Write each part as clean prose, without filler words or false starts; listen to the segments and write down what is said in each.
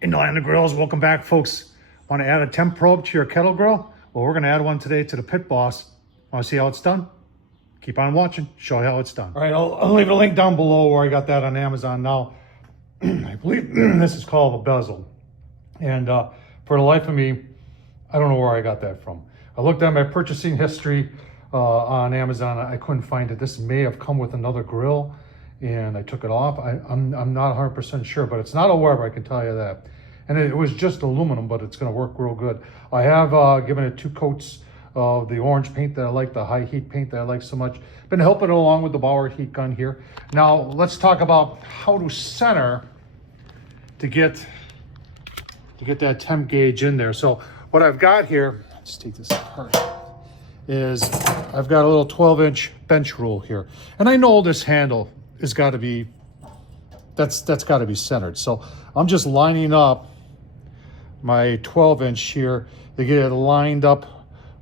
In the land of grills, welcome back, folks. Want to add a temp probe to your kettle grill? Well, we're going to add one today to the Pit Boss. Want to see how it's done? Keep on watching, show you how it's done. All right, I'll leave a link down below where I got that on Amazon. Now, I believe this is called a bezel. And for the life of me, I don't know where I got that from. I looked at my purchasing history on Amazon. I couldn't find it. This may have come with another grill, and I took it off. I'm not 100% sure, but it's not a Weber, I can tell you that. And it was just aluminum, but it's going to work real good. I have given it 2 coats of the orange paint that I like, the high heat paint that I like so much. Been helping it along with the Bauer heat gun here. Now let's talk about how to center to get that temp gauge in there. So what I've got here, let's take this apart, is I've got a little 12-inch bench rule here. And I know this handle has got to be, that's got to be centered. So I'm just lining up my 12-inch here to get it lined up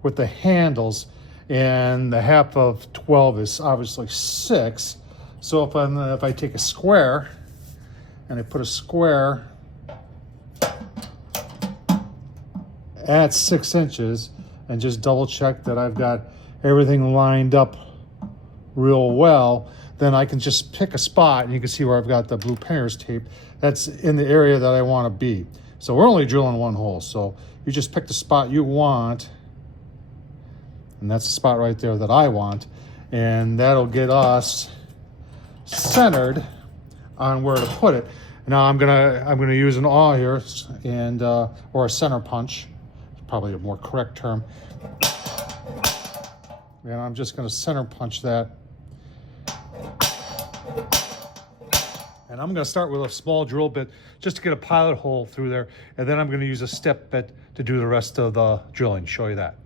with the handles, and the half of 12 is obviously 6. So if I take a square and I put a square at 6 inches and just double check that I've got everything lined up real well, then I can just pick a spot, and you can see where I've got the blue painter's tape. That's in the area that I want to be. So we're only drilling 1 hole. So you just pick the spot you want, and that's the spot right there that I want. And that'll get us centered on where to put it. Now I'm gonna use an awl here, and or a center punch, probably a more correct term. And I'm just gonna center punch that. And I'm gonna start with a small drill bit just to get a pilot hole through there. And then I'm gonna use a step bit to do the rest of the drilling, show you that.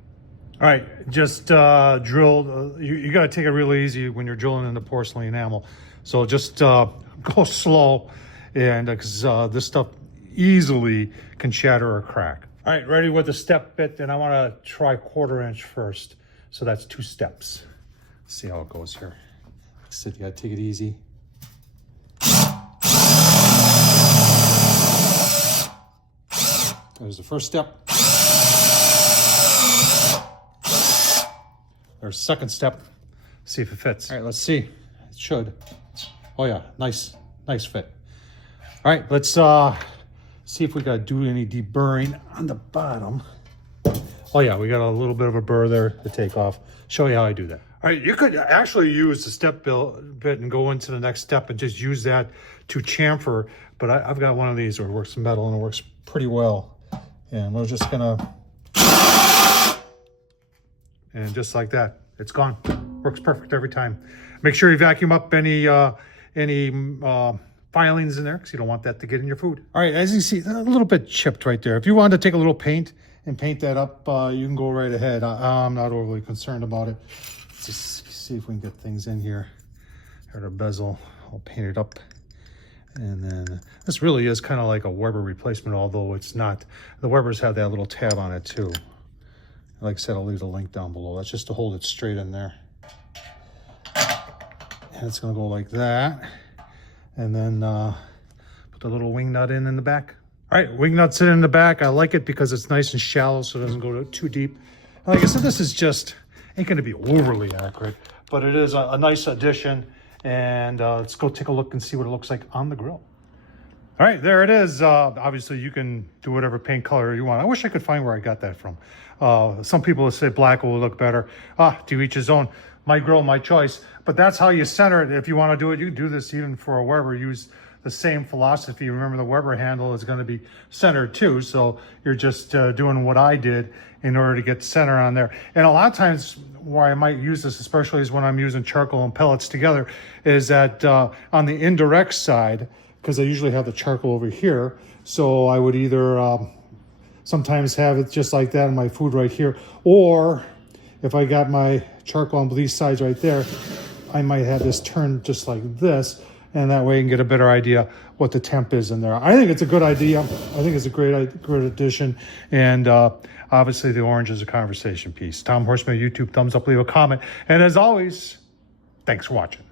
All right, just drilled. You gotta take it really easy when you're drilling in the porcelain enamel. So just go slow, and because this stuff easily can shatter or crack. All right, ready with the step bit, and I wanna try 1/4 inch first. So that's 2 steps. Let's see how it goes here. Like I said, you gotta take it easy. There's the first step. There's the second step. See if it fits. All right, let's see. It should. Oh yeah, nice fit. All right, let's see if we gotta do any deburring on the bottom. Oh yeah, we got a little bit of a burr there to take off. Show you how I do that. All right, you could actually use the step bit and go into the next step and just use that to chamfer, but I've got one of these where it works in metal and it works pretty well. And we're just gonna, and just like that, it's gone. Works perfect every time. Make sure you vacuum up any filings in there, because you don't want that to get in your food. All right, as you see, a little bit chipped right there. If you wanted to take a little paint and paint that up, you can go right ahead. I'm not overly concerned about it. Let's just see if we can get things in here. Here's our bezel, I'll paint it up. And then this really is kind of like a Weber replacement, although it's not. The Webers have that little tab on it too. Like I said, I'll leave the link down below. That's just to hold it straight in there. And it's gonna go like that. And then put the little wing nut in the back. All right, wing nuts in the back. I like it because it's nice and shallow, so it doesn't go too deep. And like I said, this is just, ain't gonna be overly accurate, but it is a nice addition. And let's go take a look and see what it looks like on the grill. All right, there it is. Obviously, you can do whatever paint color you want. I wish I could find where I got that from. Some people will say black will look better. To each his own. My grill, my choice. But that's how you center it. If you want to do it, you can do this even for a Weber. Use the same philosophy. Remember, the Weber handle is going to be centered too. So you're just doing what I did in order to get center on there. And a lot of times where I might use this, especially is when I'm using charcoal and pellets together, is that on the indirect side, because I usually have the charcoal over here. So I would either sometimes have it just like that in my food right here, or if I got my charcoal on these sides right there, I might have this turned just like this, and that way you can get a better idea what the temp is in there. I think it's a good idea. I think it's a great addition. And obviously the orange is a conversation piece. Tom Horsman, YouTube, thumbs up, leave a comment. And as always, thanks for watching.